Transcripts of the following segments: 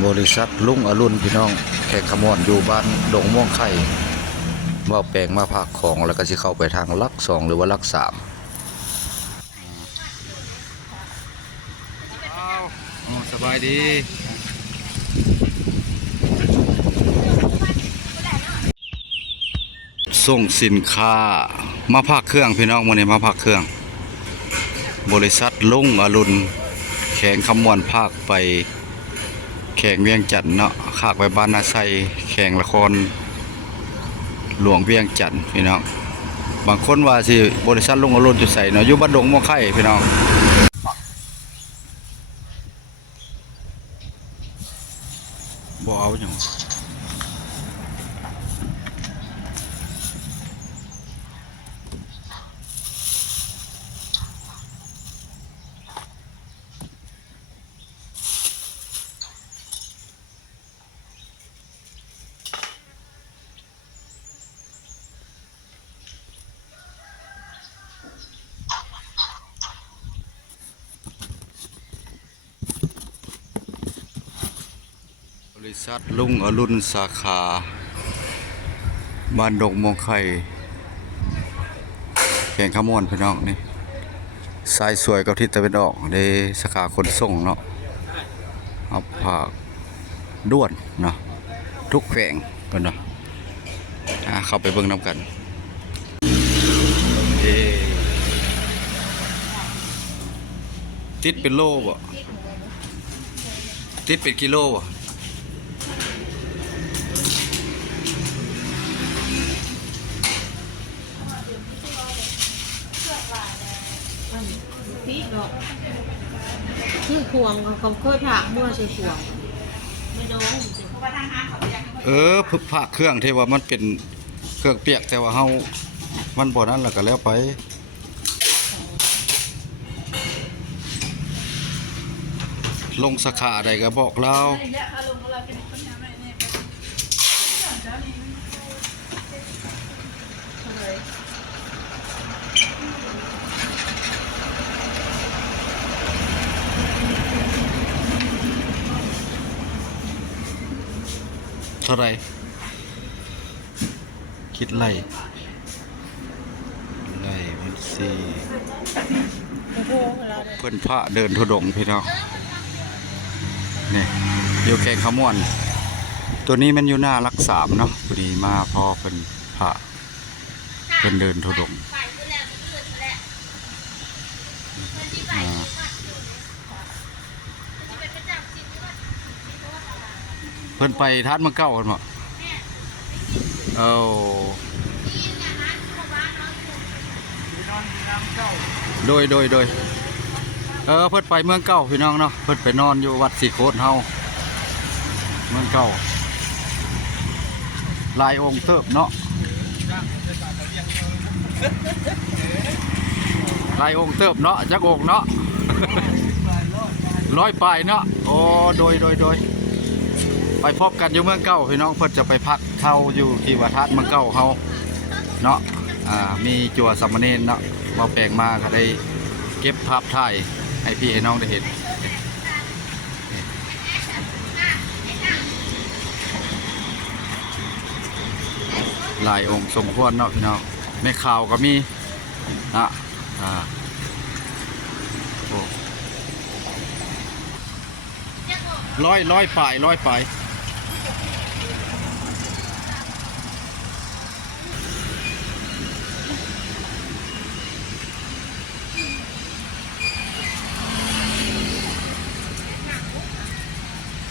บริษัทลุงอรุณพี่น้องแข่งขมวนอยู่บ้านดงม่วงไข่ว่าแปลงมาผักของแล้วก็สิเข้าไปทางลักสองหรือว่าลักสามสบายดีส่งสินค้ามาพักเครื่องพี่น้องวันนี้มาพักเครื่องบริษัทลุงอรุณแข่งขมวนภาคไปแข่งเวียงจันทน์เนาะขากไปบ้านนาไซแข่งละครหลวงเวียงจันทน์พี่น้องบางคนว่าสิบริษัทลุงอรุณจุดใส่เนาะอยู่บ้านดงม่วงไข่พี่น้องบ่เอาหยังบริษัทลุงอรุณสาขาบ้านดงม่วงไข่แข่งขมวนพี่น้องนี่สายสวยกับทิศตะวันออกในสาขาขนส่งเนาะเอาผักด้วนเนาะทุกแขวงกันเนาะเข้าไปเบิ่งน้ำกันติดเป็นโลบ่ติดเป็นกิโลบ่ชื่อพวงเขาเคยผ่ามั่วชื่อพวงไม่โดนผักเครื่องที่ว่ามันเป็นเครื่องเปียกแต่ว่าเฮามันบ่นั้นแล้วก็แล้วไปลงสาขาใดก็บอกเราเท่าไรคิดไล่มันสี่เพื่อนพระเดินทุดงพี่น้องนี่อยู่แข่งขมวนตัวนี้มันอยู่หน้ารักสามเนาะพอดีมาพอเป็นพระเป็นเดินทุดงเพื่อนไปทัดมาเก้ากันหมดโดยเพิ่นไปเมืองเก่าพี่น้องเนาะเพิ่นไปนอนอยู่วัดสีโคตรเฮาเมืองเก่าลายองค์เติบเนาะลายองค์เติบเนาะจักองค์เนาะร้อยปลายเนาะโอ้โดยไปพบกันอยู่เมืองเก่าพี่น้องเพิ่นจะไปพักเท่าอยู่ที่วัดทัดเมืองเก่าเฮาเนาะมีจั่วสามเณรเนาะมาแปลงมาก็ได้เก็บภาพถ่ายให้พี่ให้น้องได้เห็นหลายองค์สมควรเนาะพี่น้องในข่าวก็มีนะร้อยปลาย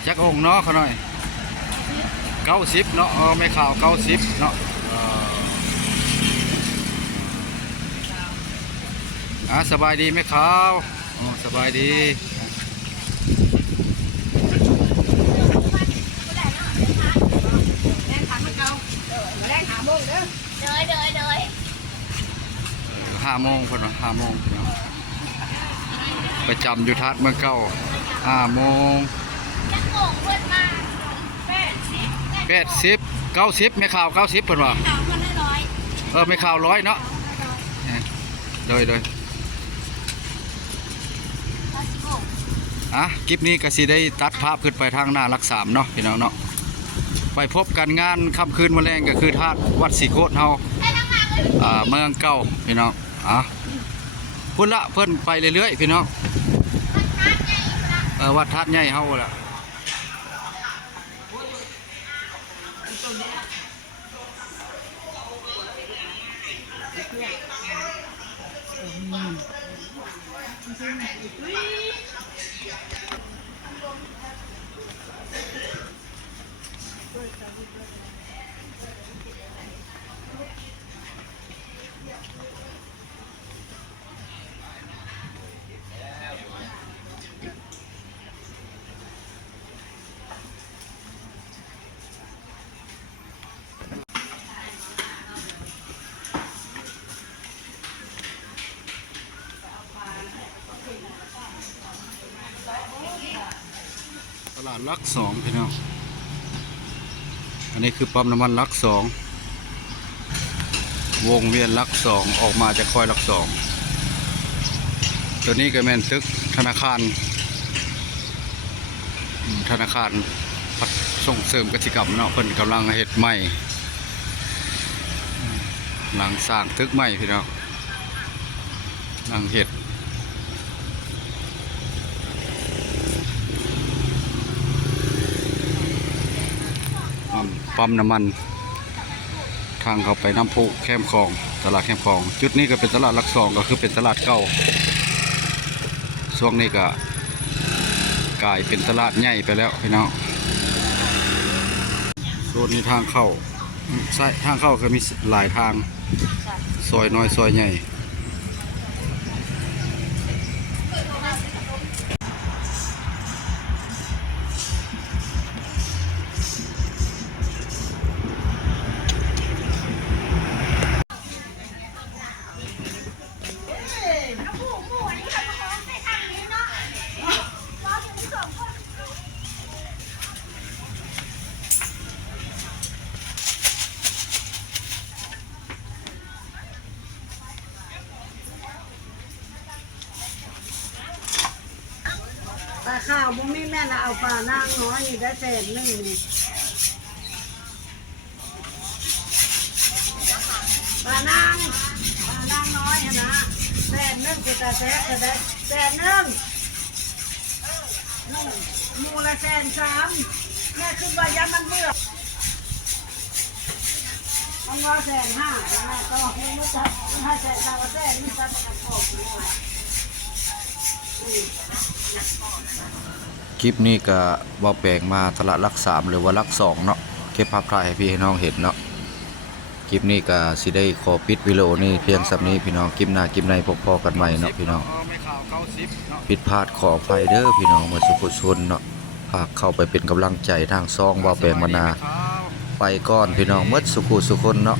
จักองเนาะเขาหน่อย90เนาะไม่ข่าว90เนาะสบายดีไหมข่าวสบายดี5 โมงคนละ5 โมงประจำอยู่ทัดเมื่อเก้า5 โมง80 90ไม่ข่าว90เพิ่นว่าไม่ข่าว100เนาะโดย คลิปนี้ก็สิได้ตัดภาพขึ้นไปทางหน้าหลักสามเนาะพี่น้องเนาะไปพบกันงานค่ำคืนมื้อแลงก็คือธาตุวัดศรีโคตรเฮาเมืองเก่าพี่น้องพุ่นละเพิ่นไปเรื่อยๆพี่น้องวัดธาตุใหญ่เฮาล่ะตลาดหลักสองพี่น้องอันนี้คือปั๊มน้ำมันหลักสองวงเวียนหลักสองออกมาจากคอยหลักสองตัวนี้ก็แม่นตึกธนาคารส่งเสริมกิจกรรมเนาะเพิ่นกำลังเฮ็ดใหม่หลังสร้างตึกใหม่พี่น้องหลังเฮ็ดปั๊มน้ำมันทางเข้าไปน้ำพุแคมคลองตลาดแคมคลองจุดนี้ก็เป็นตลาดหลักสองก็คือเป็นตลาดเก่าช่วงนี้ก็กลายเป็นตลาดใหญ่ไปแล้วพี่น้องโซนนี้ทางเข้าใช่ทางเข้าก็มีหลายทางซอยน้อยซอยใหญ่ปลาข้าวบุ้มีแม่ละเอาปลานางน้อยนี่ได้แสนหนึ่งนี่ปลานางน้อยนะแสนหนึ่งจะแต่แสนจะได้แสนหนึ่งมูละแสนสามแม่คือว่ายันมันเบื่อมันว่าแสนห้าแม่ก็ไม่รู้จักให้แสนสามแสนนี่จะมันออกเลย คลิปนี้ก็ว่าแปลงมาตลาดหลักสามหรือว่าหลักสองเนาะเก็บภาพถ่ายให้พี่ให้น้องเห็นเนาะคลิปนี้ก็สิได้ขอปิดวิดีโอนี้เพียงสำนี้พี่น้องคลิปหน้าคลิปในพบพอกันใหม่เนาะพี่น้องผิดพลาดขออภัยเด้อพี่น้องมาสุขชนเนาะฝากเข้าไปเป็นกำลังใจทางซองว่าแปลงมานาไปก่อนพี่น้องเมื่อสุขสุคนเนาะ